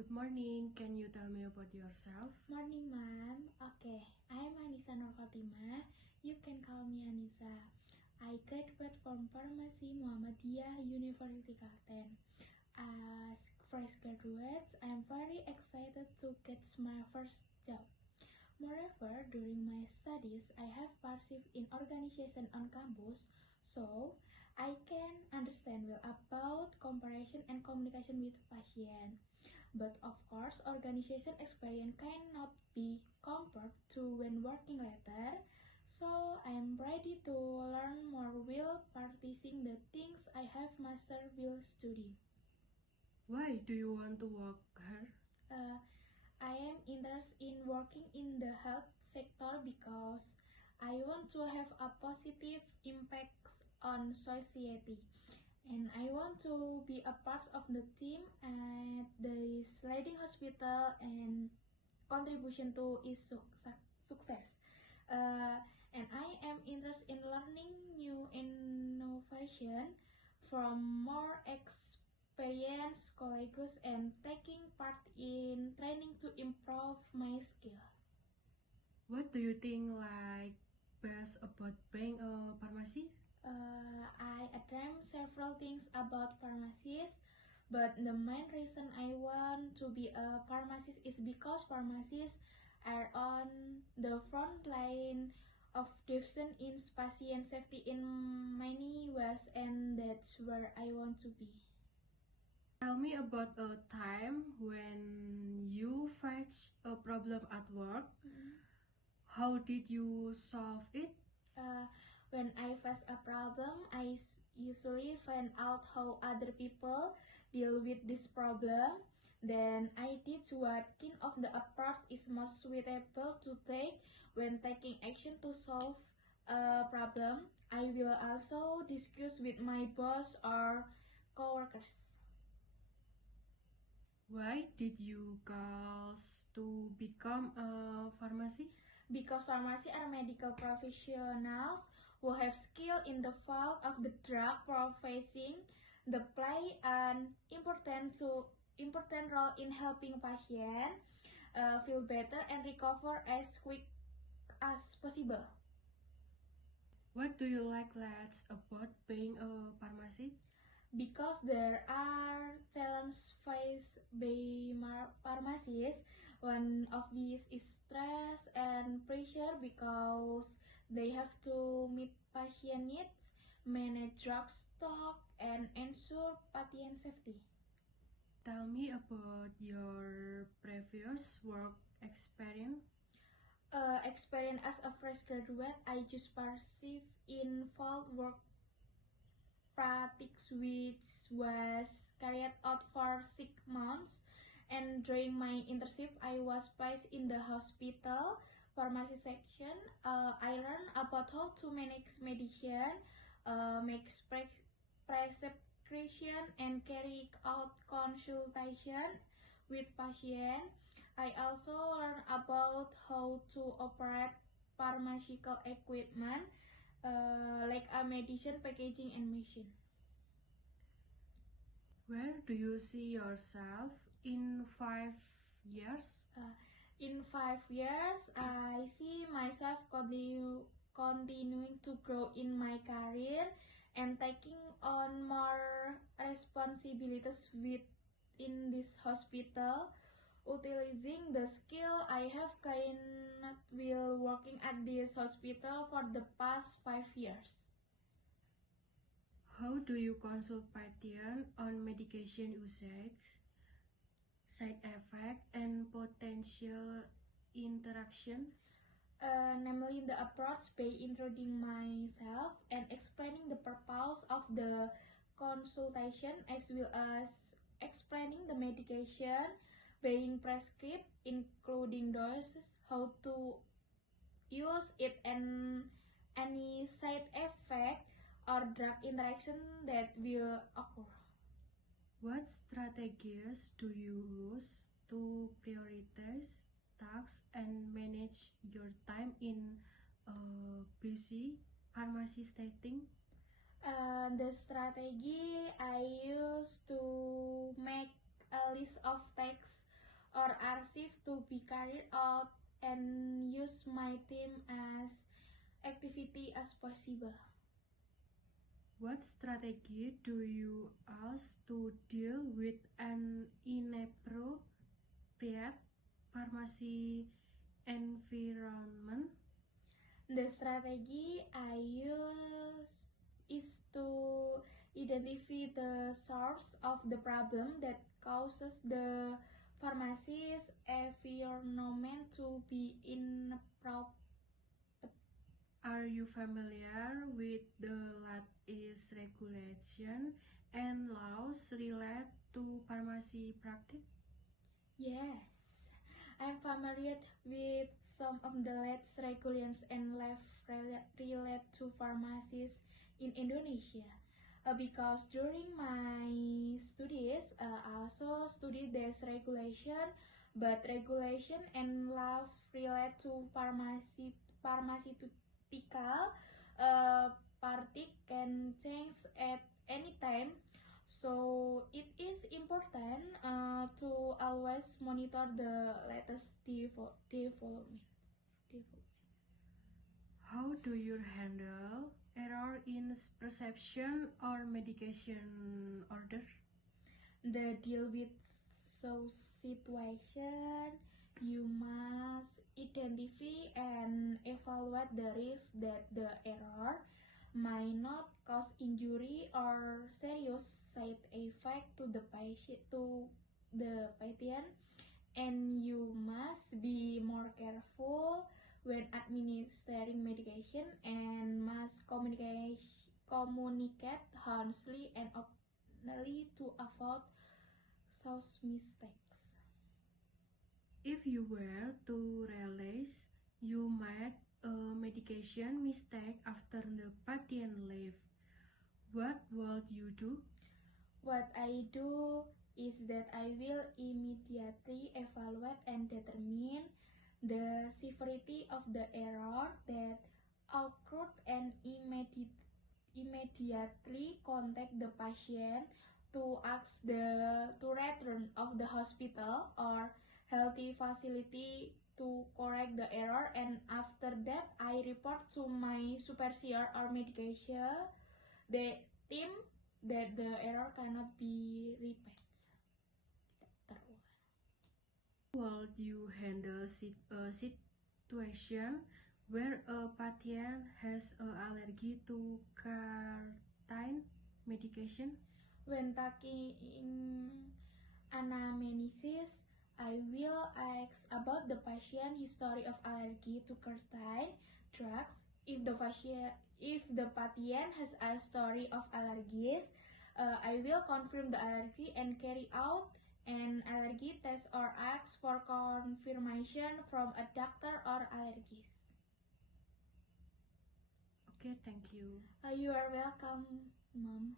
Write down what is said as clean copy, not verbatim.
Good morning. Can you tell me about yourself? Morning, ma'am. Okay, I am Anissa Nurfatima. You can call me Anissa. I graduated from Pharmacy Muhammadiyah University Kalteng. As fresh graduate, I am very excited to get my first job. Moreover, during my studies, I have participated in organization on campus, so I can understand well about comparison and communication with patient. But of course, organization experience cannot be compared to when working later. So I am ready to learn more while practicing the things I have mastered while studying. Why do you want to work here? I am interested in working in the health sector because I want to have a positive impact on society, and I want to be a part of the team at the leading hospital and contribution to its success. And I am interested in learning new innovation from more experienced colleagues and taking part in training to improve my skill. What do you think best about being a pharmacist? I attempt several things about pharmacies, but the main reason I want to be a pharmacist is because pharmacists are on the front line of defense in patient safety in many ways, and that's where I want to be. Tell me about a time when you faced a problem at work. How did you solve it? When I face a problem, I usually find out how other people deal with this problem. Then I teach what kind of the approach is most suitable to take when taking action to solve a problem. I will also discuss with my boss or coworkers. Why did you goals to become a pharmacist? Because pharmacy are medical professionals who have skill in the field of the drug processing. They play an important role in helping patients feel better and recover as quick as possible. What do you like less about being a pharmacist? Because there are challenges faced by pharmacists. One of these is stress and pressure because they have to meet patient needs, manage drug stock, and ensure patient safety. Tell me about your previous work experience. Experience as a fresh graduate, I just participated in field work practice which was carried out for 6 months, and during my internship I was placed in the hospital pharmacy section. I learned about how to manage medicine, make prescription and carry out consultation with patient. I also learned about how to operate pharmaceutical equipment like a medicine packaging and machine. Where do you see yourself in 5 years? In 5 years, I see myself continuing to grow in my career and taking on more responsibilities within this hospital, utilizing the skill I have gained while working at this hospital for the past 5 years. How do you consult patients on medication usage, side effect, and potential interaction? Namely the approach by introducing myself and explaining the purpose of the consultation, as well as explaining the medication being prescribed, including doses, how to use it, and any side effect or drug interaction that will occur. What strategies do you use to prioritize tasks and manage your time in a busy pharmacy setting? The strategy I use to make a list of tasks or archive to be carried out and use my team as activity as possible. What strategy do you use to deal with an inappropriate pharmacy environment? The strategy I use is to identify the source of the problem that causes the pharmacy's environment to be inappropriate. Are you familiar with the latest regulation and laws related to pharmacy practice? Yes, I'm familiar with some of the latest regulations and laws related to pharmacies in Indonesia. Because during my studies, I also studied this regulation, but regulation and law related to pharmaceutical party can change at any time. So it is important to always monitor the latest development. How do you handle error in prescription or medication order? The deal with so situation, you must identify and evaluate the risk that the error might not cause injury or serious side effect to the patient, and you must be more careful when administering medication and must communicate honestly and openly to avoid such mistakes. If you were to realize you made a medication mistake after the patient left, what would you do? What I do is that I will immediately evaluate and determine the severity of the error that occurred and immediately contact the patient to ask to return of the hospital or healthy facility to correct the error, and after that I report to my supervisor or medication the team that the error cannot be repeated. Would you handle a situation where a patient has an allergy to certain medication? When taking anamnesis, I will ask about the patient history of allergy to certain drugs. If the patient has a story of allergies, I will confirm the allergy and carry out an allergy test or ask for confirmation from a doctor or allergist. Okay, thank you. You are welcome, Mom.